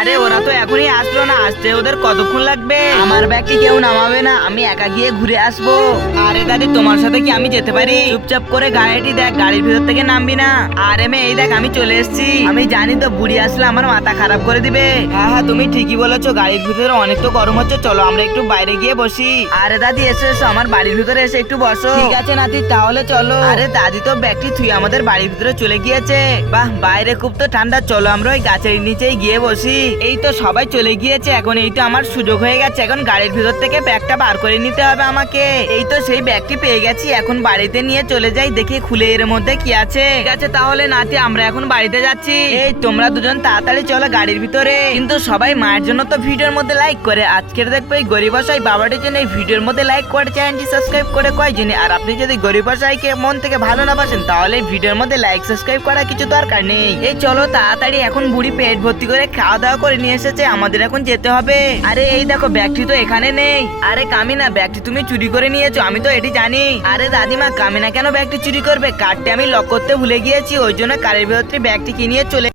আরে ওরা তো এখনই আসলো না, আসতে ওদের কতক্ষণ লাগবে? আমার ব্যাগটি কেউ নামাবে না, আমি একা গিয়ে ঘুরে আসবো। আরে দাদি, তোমার সাথে কি আমি যেতে পারি? চুপচাপ করে গাড়িটি দেখ, গাড়ির ভিতর থেকে নামবি না। আরে মেয়ে, এই দেখ আমি চলে এসেছি। আমি জানি তো বুড়ি আসলে আমার মাথা খারাপ করে দিবে। হ্যাঁ হ্যাঁ, তুমি ঠিকই বলেছো, গাড়ির ভিতরে অনেক তো গরম হচ্ছে, চলো আমরা একটু বাইরে গিয়ে বসি। আরে দাদি এসো এসো, আমার বাড়ির ভিতরে এসে একটু বসো। ঠিক আছে নাতি, তাহলে চলো। আরে দাদি তো ব্যাগটি থুই আমাদের বাড়ির ভিতরে চলে গিয়েছে। বাহ, বাইরে খুব তো ঠান্ডা, চলো আমরা ওই গাছের নিচেই গিয়ে বসি। এই তো সবাই চলে গিয়েছে, এখন এই তো আমার সুযোগ হয়ে গেছে, এখন গাড়ির ভিতর থেকে ব্যাগটা বার করে নিতে হবে আমাকে। এই তো সেই ব্যাগটি পেয়ে গেছি, এখন বাড়িতে নিয়ে চলে যাই, দেখি খুলে এর মধ্যে কি আছে। ঠিক আছে তাহলে নাতি, আমরা এখন বাড়িতে যাচ্ছি। এই তোমরা দুজন তাড়াতাড়ি চলো গাড়ির ভিতরে। কিন্তু সবাই মায়ের জন্য তো ভিডিওর মধ্যে লাইক করে, আজকের দেখবো এই গরিব অসহায় বাবাটির জন্য এই ভিডিওর মধ্যে লাইক করে, চ্যানেলটি সাবস্ক্রাইব করে কয়জনে। আর আপনি যদি গরিব অসহায়কে মন থেকে ভালো না বাসেন, তাহলে এই ভিডিওর মধ্যে লাইক সাবস্ক্রাইব করা কিছু দরকার নেই। এই চলো তাড়াতাড়ি, এখন বুড়ি পেট ভর্তি করে খাওয়া দাওয়া করে নিয়ে এসেছে, আমাদের এখন যেতে হবে। আরে এই দেখো, ব্যাগটি তো এখানে নেই। আরে কামিনা, ব্যাগটি তুমি চুরি করে নিয়েছো, আমি তো এটি জানি। আরে দাদিমা, কামিনা কেন ব্যাগটি চুরি করবে? কার্ডটি আমি লক করতে ভুলে গিয়েছি, ওই জন্য কারের ভেতরে ব্যাগটি কিনে চলে